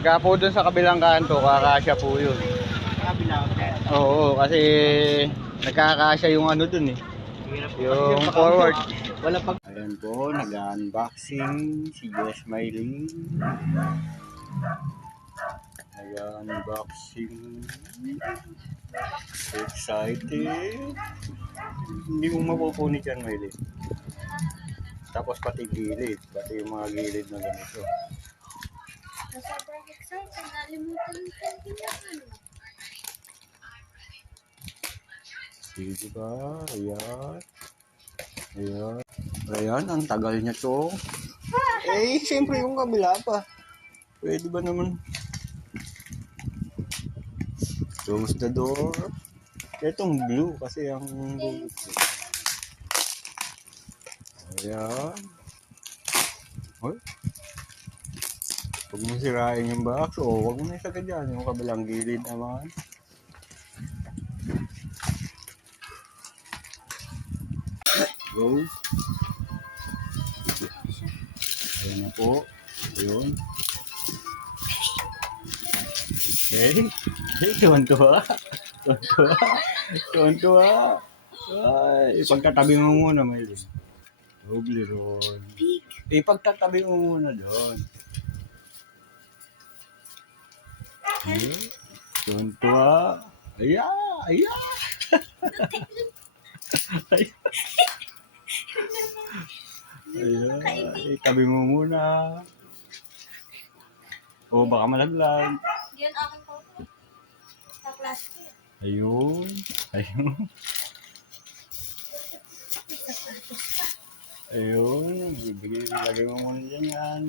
Pagka po dun sa kabilang kanto, kakasya po yun. Oo, kasi nagkakasya yung ano dun eh. Yung forward. Ayan po, nag-unboxing si Jess Maylin. Nag-unboxing. Excited. Hindi mo mapupunit yan, Maylin. Tapos pati gilid, pati yung mga gilid na ganito. Sobrang excited, nalimutan ko yung Sige ba? Ayan. Ayan. Ayan, ang tagal niya to. Eh, siyempre yung kabila pa. Pwede ba naman? Close the door. Itong blue kasi ang gugup. Ayan. Hoy. Huwag mo sirain yung box. O, huwag mo na isagad dyan. Yung kabilang gilid naman. Go. Ayan na po. Ayun. Okay. Hey, tuwan-tuwa. Tuwan-tuwa. Tuwan-tuwa. Ay, ipagtatabi mo muna, Maylin. Toblerone. Ipagtatabi mo muna doon. Okay. Tuwan-tuwa. Ayan. Ayan. Ayan. Itabi mo muna. O, baka malaglag. Yan aking photo. Sa class ko. Ayun. Ayun. Ayun. Ilagay mo muna dyan yan.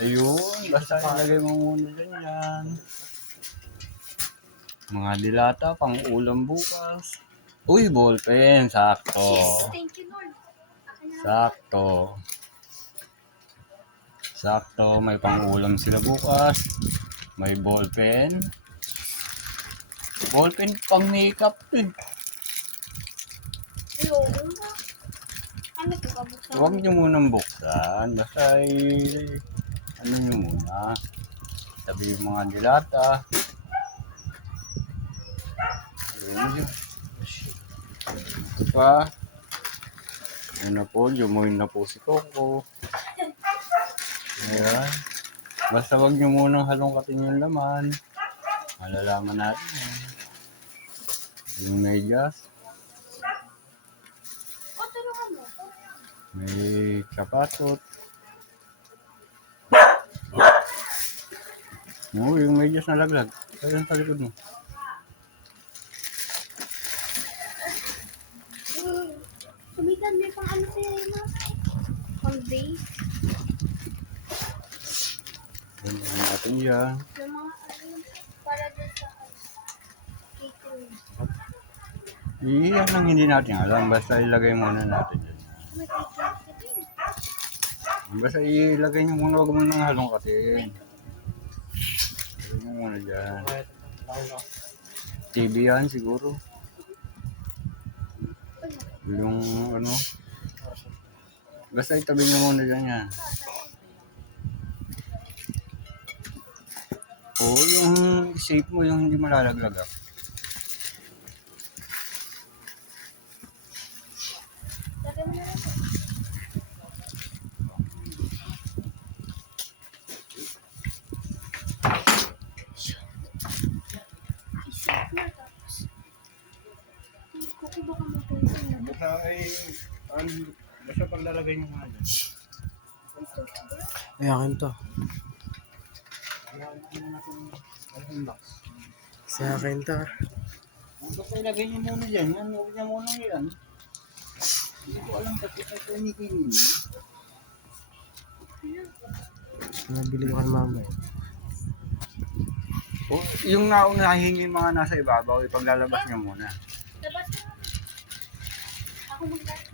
Ayun. Basta ilagay mo muna dyan yan. Mga dilata, pang ulam bukas. Uy, ballpen. Sakto. Thank you, Lord. Sakto. Sakto. May pang ulam sila bukas. May ballpen. Ballpen pang makeup din. Ayun. Ano ko ka buksan? Huwag nyo munang buksan. Basta ano nyo muna. Sabi yung mga dilata. Ayun. Ito pa. Ayun na po. Jumoin na po si Coco. Ayan. Basta huwag nyo munang halongkatin yung laman. Malalaman natin. Yung medyas. O, tulungan mo. May kapatot. Oo, yung medyas na laglag. Ayun sa likod mo. Sumitan, may pang ano sa'yo yun, ma? Convey. Ayun natin yan. Yung mga ano, para doon sa catering. Iyan lang hindi natin alam. Basta ilagay muna natin dyan. May catering ka din. Basta ilagay nyo muna. Huwag mo nang halongkatin. Ilagay nyo muna dyan. TV yan siguro. Yung ano. Basta itabi nyo muna dyan yan. Oo, yung shape mo yung hindi malalaglag ah. Lagay mo na rin. Isip na tapos. Kuko baka mapunta na. Basta ay, basta paglalagay nyo muna dyan. Ay, akin to. Sa akin to. Basta ilagay nyo muna dyan. Yan, huwag nyo muna yan. Hindi ko alam kasi ito ni Nabili ko kay mama. Oh, yung naunahin yung mga nasa ibabaw, ipaglalabas nyo muna. Labas na. Ako maglalabas.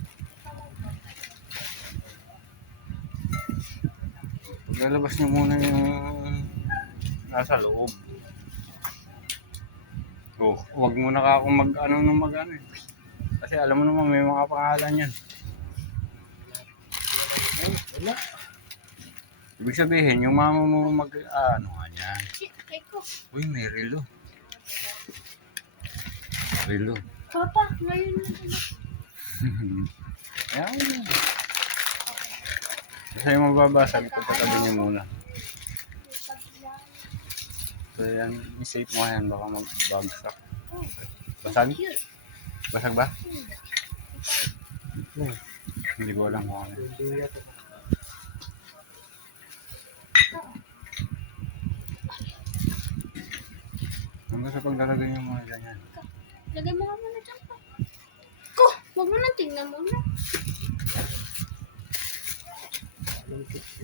Lalabas nyo muna yung nasa loob. Oh, huwag muna ka akong mag-ano eh. Kasi alam mo naman may mga pangalan yan. Ay, wala. Ibig sabihin, yung mama mo ano nga yan. Shit, kay ko. Uy, may relo. Relo. Papa, ngayon na sila. Ayan. Kasi mababasag, pagkatabi niyo muna. So yan, i-safe mo yan, baka mag-bagsak. Basag? Cute. Basag ba? Ano? Hindi ko alam kung ano. Hindi yata. Hanggang sa paglalagay yung mga ganyan. Lagay mo nga muna dyan pa. Ko, huwag mo na tingnan mo na.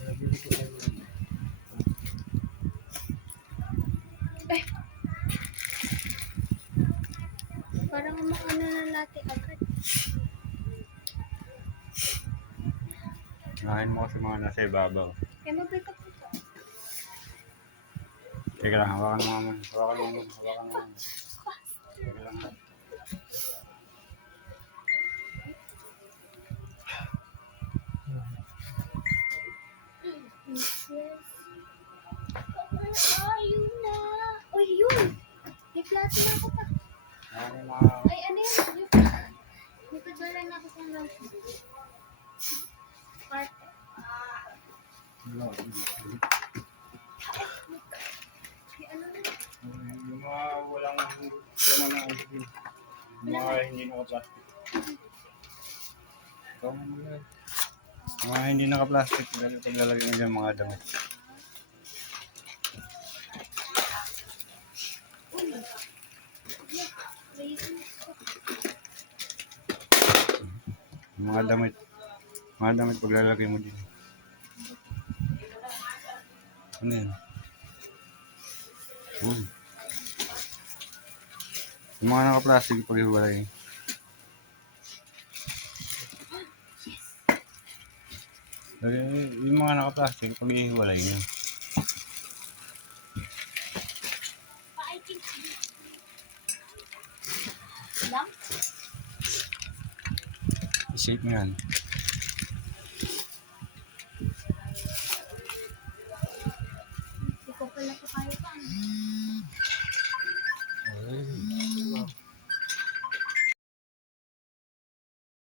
Nabili ko kay mama. Eh. Parang makano na natin agad. Nakain mo kasi mga nasa ibabaw. Kaya mag-break up ito. Teka lang, hawakan mo naman. Hawakan mo naman. Hawakan mo naman. Teka lang. Ayun na. Uy, yun. May plato na ako pa. Ano yung mga... Ay, ano yun? May pagwala na ako sa lang. Arte. Ay, ano na? Yung mga walang laman na yung mga hindi naka-plastic. Mga hindi naka-plastic, paglalagay mo dyan mga damit. Mga damit paglalagay mo din. Ano yan? Uy. Yung mga naka-plastic pag-iwalay. Yung mga naka-plastic pag-iwalay nyo. Lang? I-shape mo yan.